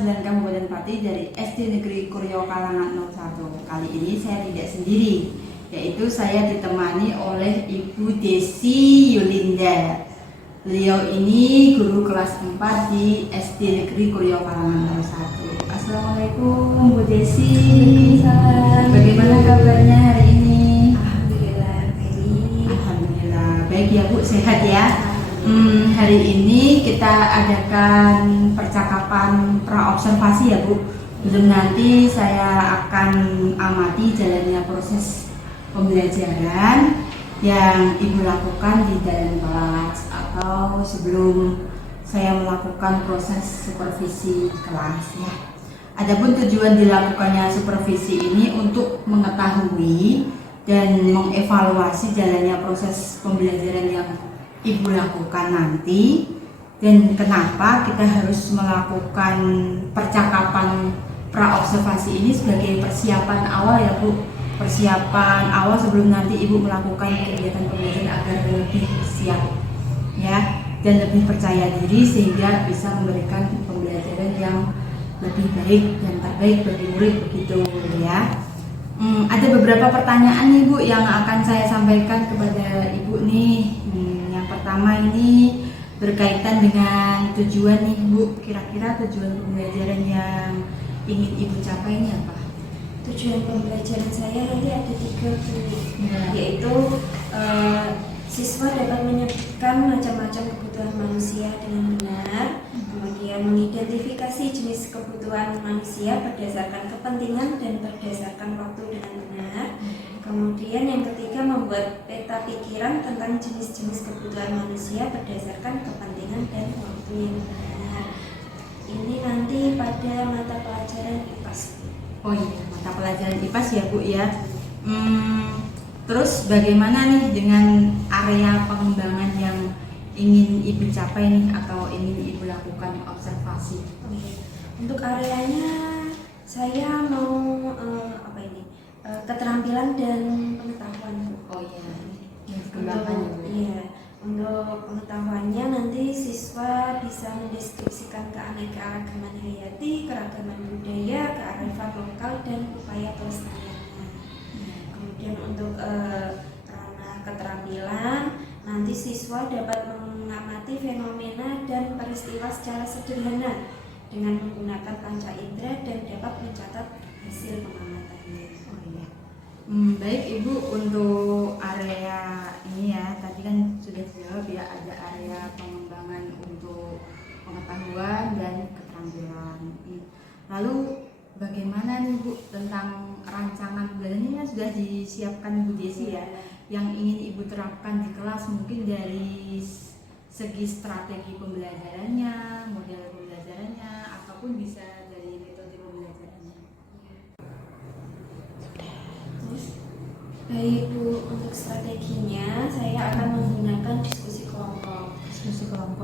9 Kabupaten Pati dari SD Negeri Kuryo Kalangan 01. Kali ini saya tidak sendiri, yaitu saya ditemani oleh Ibu Desi Yulinda. Beliau ini guru kelas 4 di SD Negeri Kuryo Kalangan 01. Assalamualaikum Bu Desi. Bagaimana kabarnya hari ini? Alhamdulillah baik. Alhamdulillah baik ya Bu, sehat ya. Hari ini kita adakan percakapan praobservasi ya Bu. Belum nanti saya akan amati jalannya proses pembelajaran yang Ibu lakukan di dalam kelas atau sebelum saya melakukan proses supervisi kelas ya. Adapun tujuan dilakukannya supervisi ini untuk mengetahui dan mengevaluasi jalannya proses pembelajaran yang Ibu lakukan nanti, dan kenapa kita harus melakukan percakapan praobservasi ini sebagai persiapan awal ya Bu, persiapan awal sebelum nanti Ibu melakukan kegiatan pembelajaran agar lebih siap ya dan lebih percaya diri sehingga bisa memberikan pembelajaran yang lebih baik dan terbaik bagi murid begitu ya. Ada beberapa pertanyaan nih Bu yang akan saya sampaikan kepada Ibu nih. Yang pertama ini berkaitan dengan tujuan nih Bu. Kira-kira tujuan pembelajaran yang ingin Ibu capai ini apa? Tujuan pembelajaran saya nanti ada 3 Bu, yaitu siswa dapat menyebutkan macam-macam kebutuhan manusia dengan benar, kemudian mengidentifikasi jenis kebutuhan manusia berdasarkan kepentingan dan berdasarkan waktu dengan benar. Kemudian yang ketiga, membuat peta pikiran tentang jenis-jenis kebutuhan manusia berdasarkan kepentingan dan waktu yang benar. Ini nanti pada mata pelajaran IPAS. Oh iya, mata pelajaran IPAS ya Bu ya. Terus bagaimana nih dengan area pengembangan yang ingin Ibu capai nih atau ingin Ibu lakukan observasi? Untuk areanya saya mau keterampilan dan pengetahuan Bu. Oh iya, dikembangkan ya Bu. Iya, untuk pengetahuannya nanti siswa bisa mendeskripsikan keanekaragaman hayati, keragaman budaya, kearifan lokal dan upaya pelestariannya. Kemudian untuk ranah keterampilan, nanti siswa dapat mengamati fenomena dan peristiwa secara sederhana dengan menggunakan panca indera dan dapat mencatat hasil pengamatannya. Oh iya. Baik Ibu, untuk area ini ya, tadi kan sudah dijawab ya, ada area pengembangan untuk pengetahuan dan keterampilan. Lalu bagaimana nih Bu tentang rancangan belajar ini kan sudah disiapkan Bu Desi ya, yang ingin Ibu terapkan di kelas mungkin dari segi strategi pembelajarannya, model pembelajarannya, ataupun bisa dari metode pembelajarannya. Baik Bu, untuk strateginya saya akan menggunakan diskusi kelompok.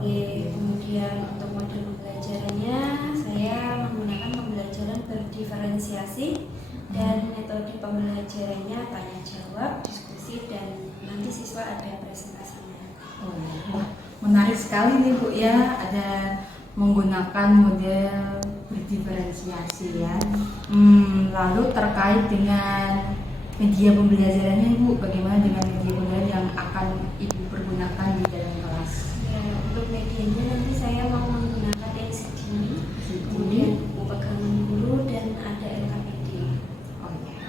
Kemudian untuk model pembelajarannya saya menggunakan pembelajaran berdiferensiasi dan metode pembelajarannya tanya jawab, diskusi, dan nanti siswa ada presentasinya. Oh ya, menarik sekali nih Bu ya, ada menggunakan model berdiferensiasi ya. Lalu terkait dengan media pembelajarannya Ibu, bagaimana dengan media pembelajaran yang akan Ibu pergunakan di dalam kelas? Ya, untuk medianya nanti saya mau menggunakan LCD, kemudian buku pegangan guru dan ada LKPD. Oh ya.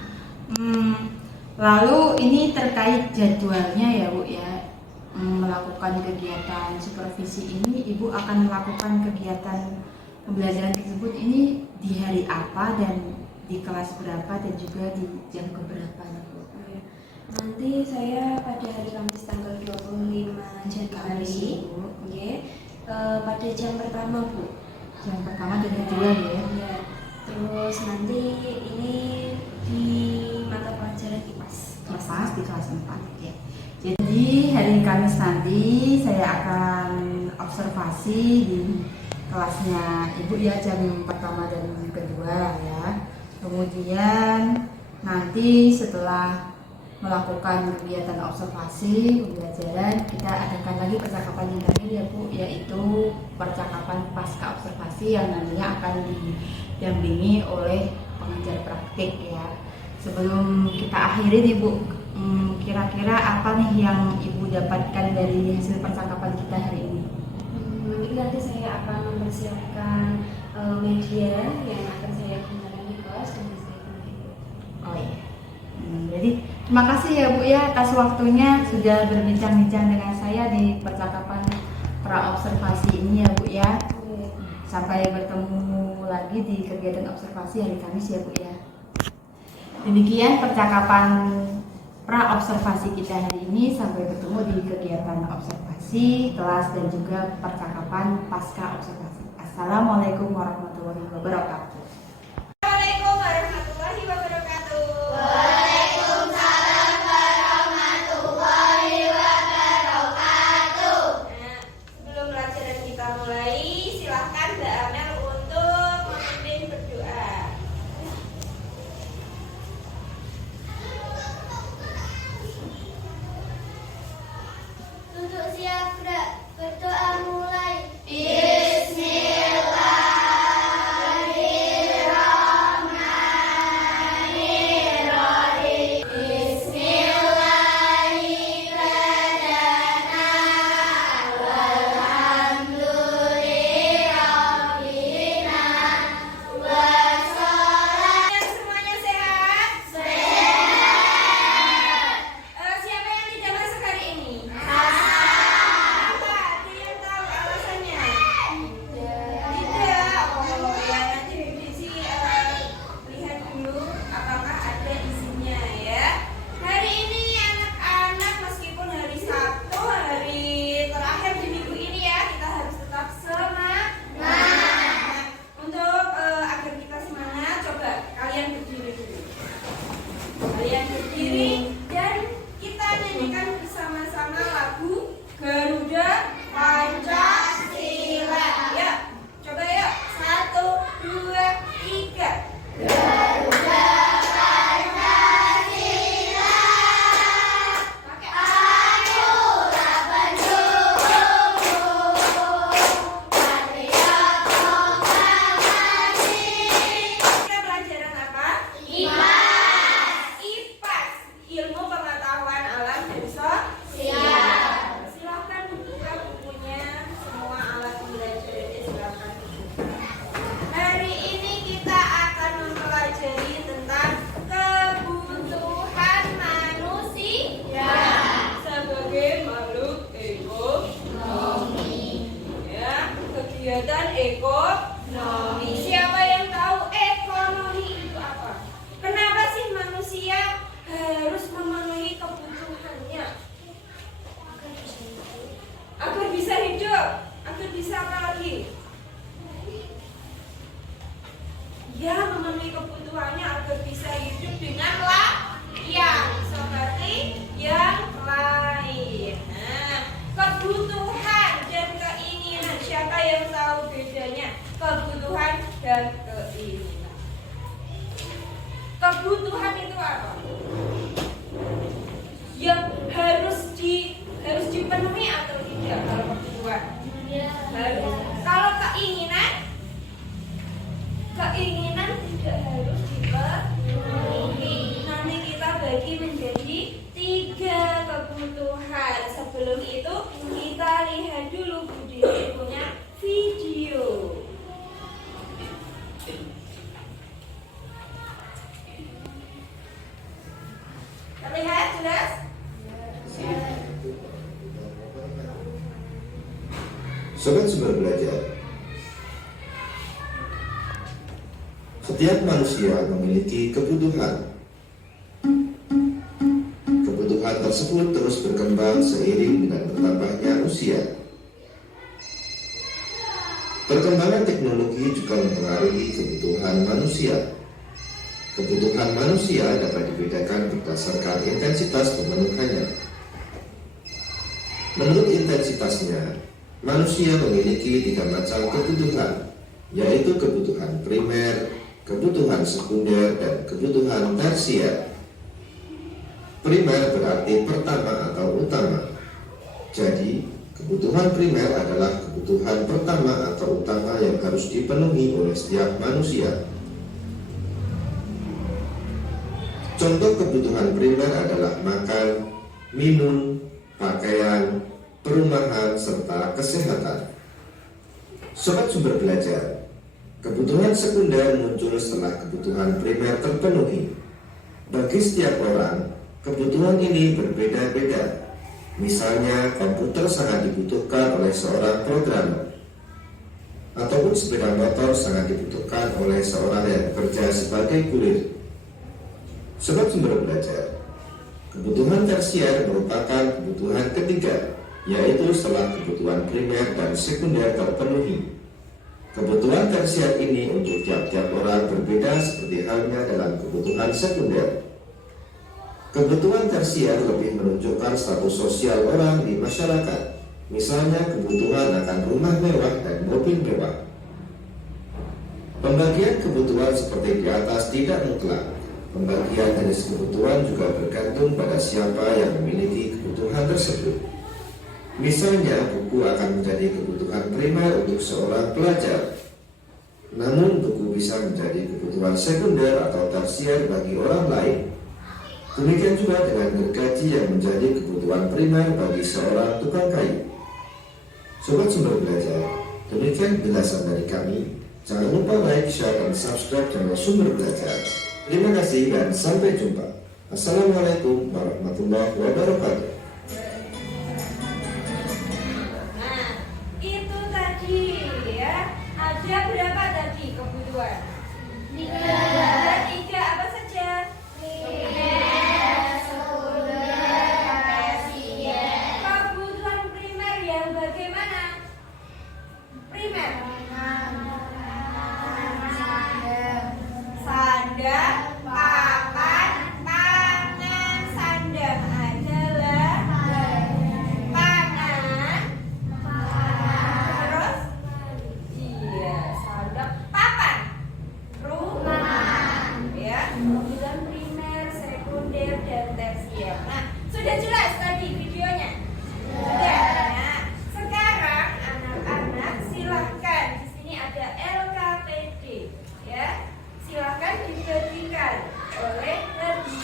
Lalu ini terkait jadwalnya ya Bu ya, melakukan kegiatan supervisi ini, Ibu akan melakukan kegiatan pembelajaran tersebut ini di hari apa dan di kelas berapa dan juga di jam keberapa nih Bu? Nanti saya pada hari Kamis tanggal 25 Januari, pada jam pertama Bu. Jam pertama dan kedua ya. Ya. Terus nanti ini di mata pelajaran IPAS. IPAS di kelas 4 ya. Jadi hari Kamis nanti saya akan observasi di kelasnya Ibu ya, jam pertama dan kedua ya. Kemudian nanti setelah melakukan kegiatan observasi, pembelajaran, kita adakan lagi percakapan yang terakhir ya Bu, yaitu percakapan pasca observasi yang nantinya akan didampingi oleh pengajar praktik ya. Sebelum kita akhiri nih Bu, kira-kira apa nih yang Ibu dapatkan dari hasil percakapan kita hari ini? Mungkin nanti saya akan mempersiapkan media yang akan saya gunakan di kelas dan saya gunakan. Oh iya. Jadi terima kasih ya Bu ya atas waktunya sudah berbincang-bincang dengan saya di percakapan pra-observasi ini ya Bu ya. Sampai bertemu lagi di kegiatan observasi hari Kamis ya Bu ya. Demikian percakapan pra-observasi kita hari ini. Sampai bertemu di kegiatan observasi, kelas dan juga percakapan pasca observasi. Assalamualaikum warahmatullahi wabarakatuh. Assalamualaikum warahmatullahi wabarakatuh. Nah, sebelum pelajaran kita mulai, silahkan Mbak Amel untuk memimpin berdoa. Duduk siap, Bra. Berdoa mulai. Semuanya sehat? Siapa yang tidak masuk hari ini? Apa? Ada yang tahu alasannya? Tidak. Oh ya, nanti Bibi sih lihat dulu apakah ada isinya ya. Hari ini anak-anak meskipun hari Sabtu, hari terakhir di minggu ini ya, kita harus tetap semangat. Untuk agar kita semangat, coba kalian berdiri dulu. Kalian berdiri dan kita nyanyikan bersama-sama lagu Garuda Pancasila. Ya, coba yuk. 1, 2, 3. Kita pelajaran apa? IPAS, ilmu pengetahuan alam dan sosial. Silakan buka bukunya, semua alat pembelajarannya silakan dibuka. Hari ini kita akan mempelajari tentang kebutuhan manusia sebagai makhluk ekonomi. Ya, kegiatan ekonomi. Siapa yang tahu ekonomi itu apa? Kenapa sih manusia harus memenuhi kebutuhannya? Agar bisa hidup, agar bisa apa lagi? Ya, memenuhi kebutuhannya agar bisa hidup dengan layak seperti yang lain. Nah, kebutuhan dan keinginan, siapa yang tahu bedanya kebutuhan dan keinginan? Kebutuhan itu apa? Yang harus dipenuhi atau tidak? Kalau kebutuhan harus. Kalau keinginan tidak harus dipenuhi. Nanti kita bagi menjadi 3 kebutuhan. Sebelum itu kita lihat dulu Budi punya video. Terlihat jelas? Sobat Sumber Belajar, setiap manusia memiliki kebutuhan. Kebutuhan tersebut terus berkembang seiring dengan bertambahnya usia. Perkembangan teknologi juga mempengaruhi kebutuhan manusia. Kebutuhan manusia dapat dibedakan berdasarkan intensitas pemenuhannya. Menurut intensitasnya, manusia memiliki 3 macam kebutuhan, yaitu kebutuhan primer, kebutuhan sekunder, dan kebutuhan tersier. Primer berarti pertama atau utama. Jadi, kebutuhan primer adalah kebutuhan pertama atau utama yang harus dipenuhi oleh setiap manusia. Contoh kebutuhan primer adalah makan, minum, pakaian, perumahan, serta kesehatan. Sobat Sumber Belajar, kebutuhan sekunder muncul setelah kebutuhan primer terpenuhi. Bagi setiap orang, kebutuhan ini berbeda-beda. Misalnya, komputer sangat dibutuhkan oleh seorang programmer, ataupun sepeda motor sangat dibutuhkan oleh seorang yang bekerja sebagai kurir. Sobat Sumber Belajar, kebutuhan tersier merupakan kebutuhan ketiga, yaitu setelah kebutuhan primer dan sekunder terpenuhi. Kebutuhan tersier ini untuk tiap-tiap orang berbeda seperti halnya dalam kebutuhan sekunder. Kebutuhan tersier lebih menunjukkan status sosial orang di masyarakat, misalnya kebutuhan akan rumah mewah dan mobil mewah. Pembagian kebutuhan seperti di atas tidak mutlak. Pembagian jenis kebutuhan juga bergantung pada siapa yang memiliki kebutuhan tersebut. Misalnya, buku akan menjadi kebutuhan primer untuk seorang pelajar. Namun, buku bisa menjadi kebutuhan sekunder atau tersier bagi orang lain. Demikian juga dengan gergaji yang menjadi kebutuhan primer bagi seorang tukang kayu. Sobat Sumber Belajar, demikian penjelasan dari kami. Jangan lupa like, share, dan subscribe channel Sumber Belajar. Terima kasih dan sampai jumpa. Assalamualaikum warahmatullahi wabarakatuh. Nah, itu tadi ya. Ada berapa tadi kebutuhan? 3. Ada 3 apa saja? Kebutuhan primer yang bagaimana? Primer. Sandang, papan, pangan. Sandang adalah pangan. Terus? Iya, sandang. Papan, rumah. Ya, kebutuhan primer, sekunder, dan tersier. Nah, sudah jelas tadi videonya? Sudah. Nah, sekarang anak-anak silahkan. Di sini ada LKPD. Ya, silahkan dibagikan oleh Herdi.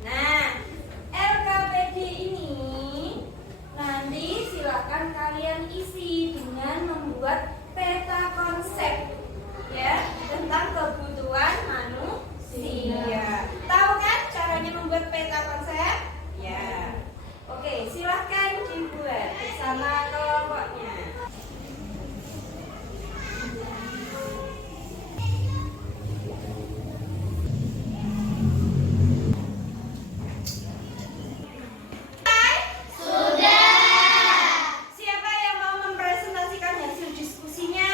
Nah, LKPD ini nanti silakan kalian isi dengan membuat peta konsep ya tentang kebutuhan manusia. Tahu kan caranya membuat peta konsep? Ya. Oke, silahkan dibuat bersama kelompoknya. Siapa yang mau mempresentasikan hasil diskusinya?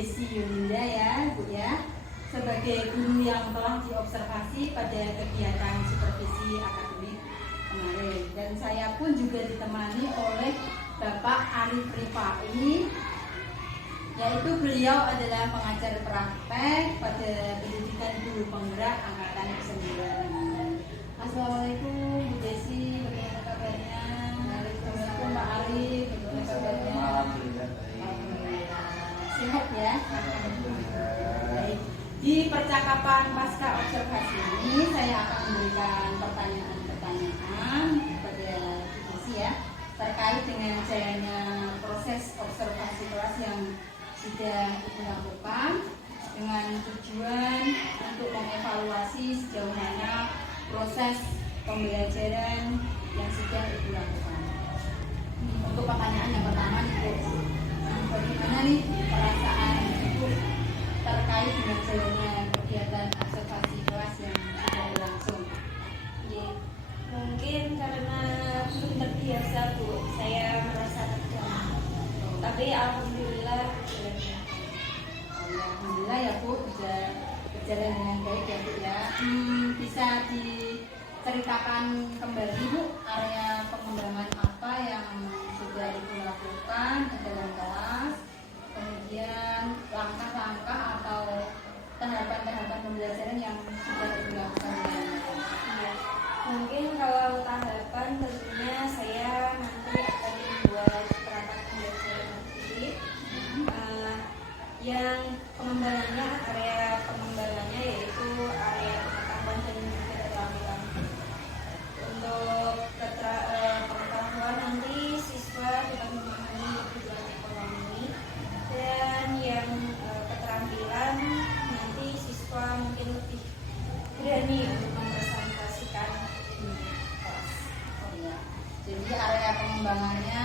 Desi Yulinda ya Bu ya, sebagai guru yang telah diobservasi pada kegiatan supervisi akademik kemarin. Dan saya pun juga ditemani oleh Bapak Arif Rifai, yaitu beliau adalah pengajar praktek pada pendidikan guru penggerak angkatan 9. Assalamualaikum Bu Desi, bagaimana kabarnya? Waalaikumsalam Pak Arif, bagaimana kabarnya? Alhamdulillah. Sehat ya? Baik. Di percakapan pasca observasi ini saya akan memberikan pertanyaan-pertanyaan kepada Bu Desi ya, terkait dengan jalannya proses observasi kelas yang sudah Ibu lakukan dengan tujuan untuk mengevaluasi sejauh mana proses pembelajaran yang sudah Ibu lakukan. Untuk pertanyaan yang pertama nih Bu, bagaimana nih perasaan Ibu terkait dengan jalannya kegiatan observasi kelas yang sudah berlangsung? Ya, mungkin karena belum terbiasa Bu, saya merasa tegang. Tapi alhamdulillah Alhamdulillah ya Bu, sudah berjalan dengan baik ya Bu ya. Bisa diceritakan kembali Bu, area pengembangan apa yang sudah Ibu lakukan di dalam kelas, kemudian langkah-langkah atau tahapan-tahapan pembelajaran yang sudah Ibu lakukan di dalam kelas. ya, mungkin kalau tahapan tentunya saya nanti akan membuat perangkat pembelajaran aktif. Yang pengembangannya, area pengembangannya yaitu area pengetahuan dan juga keterampilan. Untuk pengetahuan nanti siswa dapat memahami kebutuhan ekonomi, dan yang keterampilan nanti siswa mungkin lebih berani untuk mempresentasikan di kelas. Oh ya, jadi area pengembangannya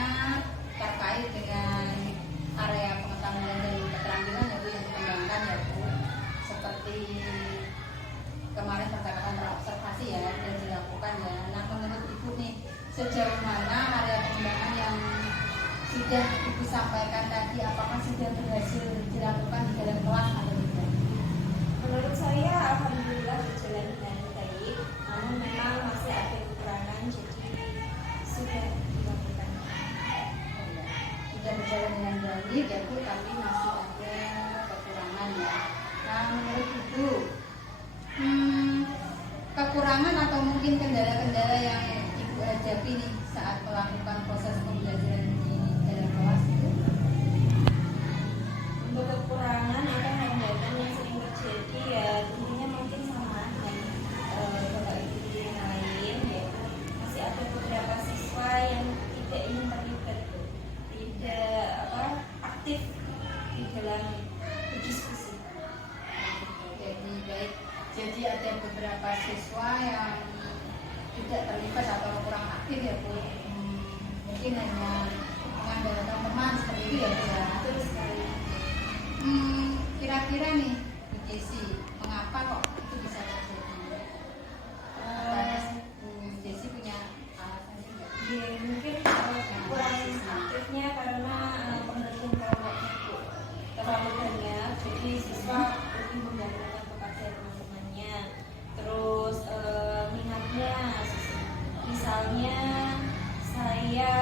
terkait dengan area pengetahuan dan keterampilan itu yang dikembangkan ya Bu, seperti kemarin percakapan observasi ya yang dilakukan ya. Nah menurut Ibu nih, sejauh mana area pengembangan yang sudah Ibu sampaikan tadi, apakah sudah berhasil dilakukan di dalam kelas atau tidak? Menurut saya alhamdulillah berjalan dengan baik, namun memang masih ada kekurangan, jadi sudah dilakukan. Sudah berjalan dengan baik ya Bu, tapi masih ada kekurangan ya. Nah menurut Ibu, kekurangan atau mungkin kendala-kendala yang Ibu hadapi nih saat melakukan proses pembelajaran di dalam kelas itu? Untuk kekurangan atau hambatan yang sering terjadi ya tentunya mungkin sama dengan bapak ibu guru yang lain, yaitu masih ada beberapa siswa yang tidak ingin terlibat, tidak aktif di dalam berdiskusi. Jadi baik, jadi ada beberapa siswa yang tidak terlibat atau kurang aktif ya Bu. Mungkin hanya mengandalkan teman seperti itu ya Bu ya. Betul sekali. Kira-kira nih Bu Desi, mengapa kok itu bisa terjadi? Bu Desi punya alasan juga? Ya, mungkin kurang aktifnya karena pemberian kelompoknya Bu terlalu banyak, jadi siswa lebih menggabungkan kepada teman-temannya. Terus minatnya, misalnya saya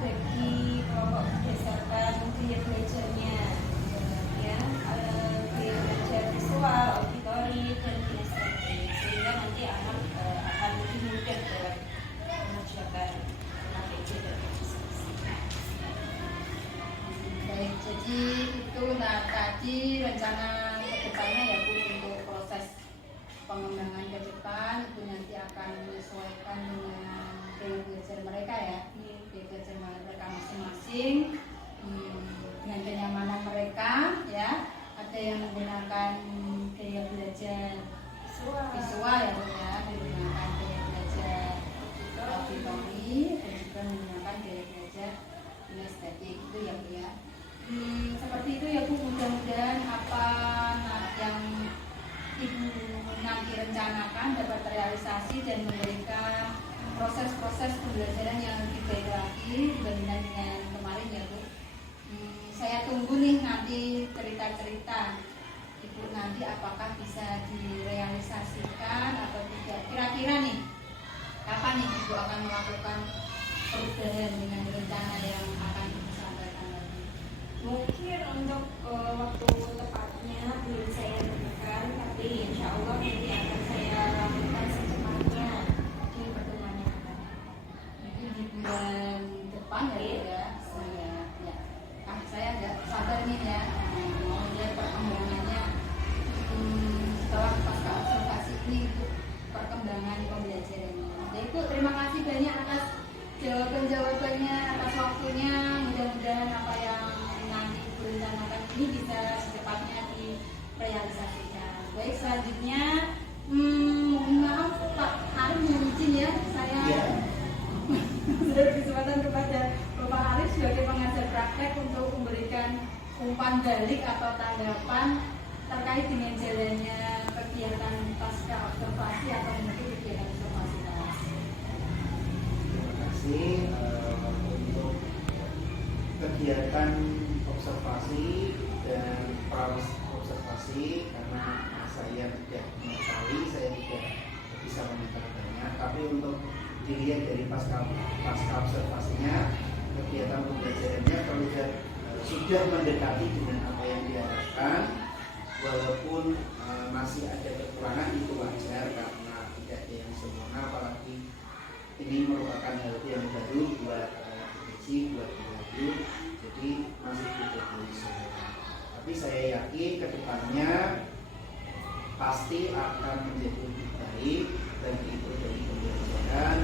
bagi kelompok berdasarkan gaya belajarnya, ya, gaya belajar visual, auditori, dan kinestetik, sehingga nanti anak akan lebih mudah dalam mengerjakan materi dan diskusi. Baik, jadi itu tadi rencana kedepannya ya Bu, untuk proses pengembangan ke depan itu nanti akan menyesuaikan dengan gaya belajar mereka ya, gaya belajar mereka masing-masing, dengan kenyamanan mereka ya. Ada yang menggunakan gaya belajar visual ya Bu ya, menggunakan gaya belajar auditori, dan juga menggunakan gaya belajar kinestetik itu ya Bu ya. Seperti itu ya Bu, mudah-mudahan apa yang Ibu nanti rencanakan dapat terrealisasi dan memberikan proses-proses pembelajaran yang lebih baik lagi dibandingkan dengan kemarin ya Bu. Saya tunggu nih nanti cerita-cerita cerita Ibu nanti apakah bisa direalisasikan atau tidak. Kira-kira nih, kapan nih Ibu akan melakukan perubahan dengan rencana yang akan Ibu sampaikan tadi? Mungkin untuk waktu tepatnya belum saya tentukan, tapi insya Allah nanti akan saya lakukan secepatnya di pertemuan yang akan. Mungkin di bulan depan ya. Ya. Saya agak sabar nih ya, mau lihat perkembangannya setelah pasca observasi ini untuk perkembangan pembelajarannya. Jadi Ibu, terima kasih banyak atas jawaban-jawabannya, atas waktunya. Mudah-mudahan apa yang nanti Ibu rencanakan ini bisa secepatnya direalisasikan. Baik, selanjutnya mohon maaf Pak Arif, mohon izin ya, saya beri kesempatan kepada Bapak Arif sebagai pengajar praktek untuk memberikan umpan balik atau tanggapan terkait dengan jalannya kegiatan pasca observasi atau mungkin kegiatan observasi kelas. Terima kasih untuk kegiatan observasi dan observasi, karena saya tidak mengetahui, saya tidak bisa komentar banyak. Tapi untuk dilihat dari pasca observasinya, kegiatan pembelajarannya terlihat sudah mendekati dengan apa yang diharapkan, walaupun masih ada kekurangan, itu wajar karena tidak ada yang sempurna, apalagi ini merupakan hal yang baru buat PPG, buat BHU, jadi masih tidak sempurna. Tapi saya yakin kedepannya pasti akan menjadi lebih baik, dan itu dari pembelajaran,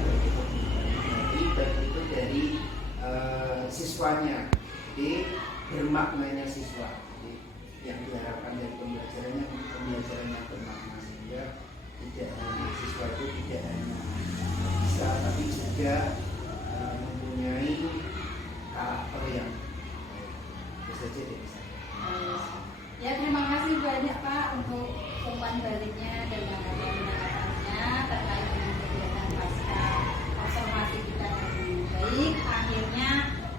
dan itu dari siswanya. Jadi bermaknanya siswa. Jadi yang diharapkan dari pembelajaran yang bermakna, sehingga tidak hanya siswa itu tidak hanya bisa, tapi juga mempunyai karakter yang baik. Itu saja dari saya. Ya, terima kasih banyak Pak untuk umpan baliknya dan tanggapan-tanggapannya terkait dengan kegiatan pasca observasi kita tadi. Baik, akhirnya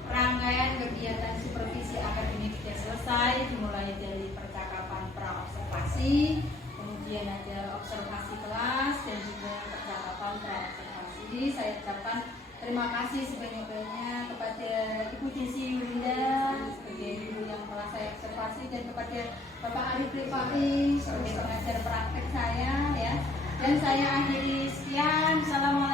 rangkaian kegiatan supervisi akademik sudah selesai, dimulai dari percakapan pra-observasi, kemudian ada observasi kelas, dan juga percakapan pra-observasi. Saya ucapkan terima kasih sebanyak-banyaknya kepada Ibu Desi Yulinda sebagai guru yang telah saya observasi, dan kepada Bapak Arif Rifai sebagai pengajar praktek saya ya. Dan saya akhiri sekian. Assalamualaikum.